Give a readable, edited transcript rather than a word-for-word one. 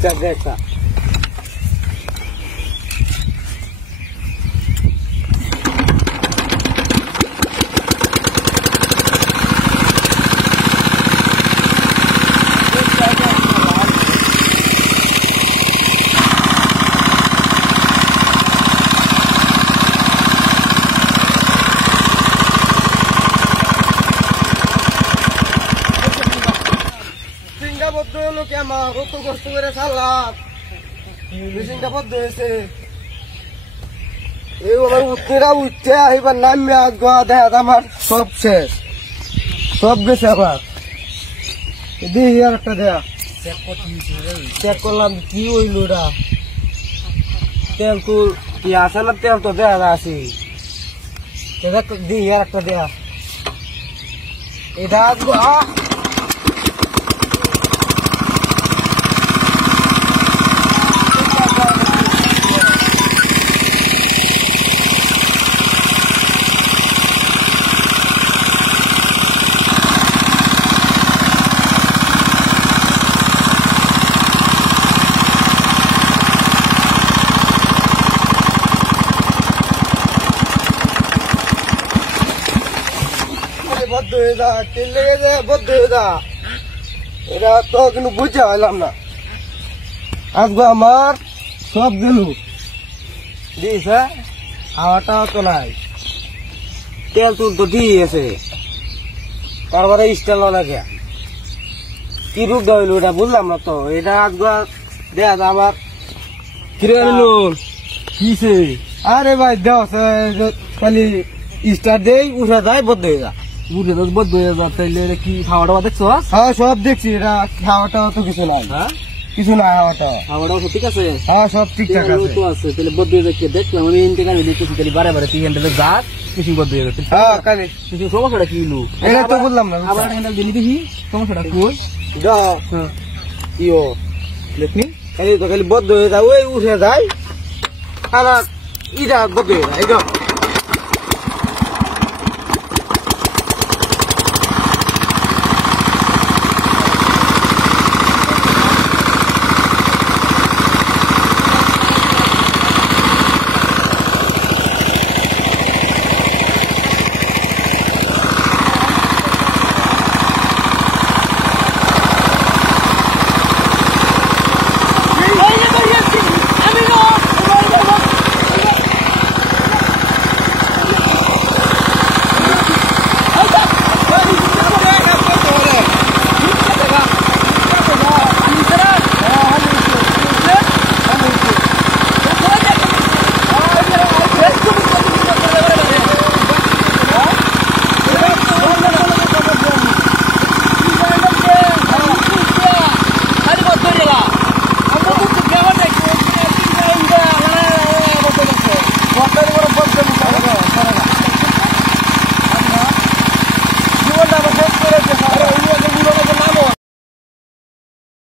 star দে একটা কত কষ্ট করে চালাম মেশিনটা বদ্ধ হয়েছে এই আমার উঠতেরা উঠতে এবার নামবে দেখা আমার সব শেষ সব গেছে আবার দিই আর একটা দেয়া চেক করলাম কি হইল ওটা তেল তুল কি আছে না তেল তো দেয়া আছে দিই আর একটা দেয়া এটা বদ্ধ হয়ে যা তেল লেগে যায় বদ্ধ হয়ে যা এটা তো কিন্তু বুঝতে পারলাম না আজকে আমার সব গেল দিয়েছে হাওয়াটা তো নাই তেল তুল তো দিয়েছে তারপরে স্টেল লাগে কি রূপ দেওয়া ওটা বুঝলাম না তো এটা আজকে দেয়া আমার কিরে কিসে আরে ভাই দেওয়া খালি স্টার দেই উঠে যায় বদ্ধ হয়ে যা উঠে তো বদ্ধ হয়ে যা তাইলে কি খাওয়াটা দেখছো হ্যাঁ সব দেখছি এটা খাওয়াটা তো কিছু নাই হ্যাঁ কিছু না খাওয়াটাও ঠিক আছে হ্যাঁ সব ঠিকঠাক আছে তাহলে বদ্ধ হয়ে যাচ্ছে দেখলাম আমি ইন্টেকার দেখতেছি তাহলে বারে বারে তুই হ্যান্ডেলে যা কিছু বদ্ধ হয়ে যাচ্ছে হ্যাঁ কালে কিছু সমস্যাটা কি হলো এটা তো বললাম না আবার হ্যান্ডেল দিলি দেখি সমস্যাটা কই যা হ্যাঁ ইও দেখনি খালি তো খালি বদ্ধ হয়ে যায় ওই উঠে যায় আর ইটা বদ্ধ হয়ে যায়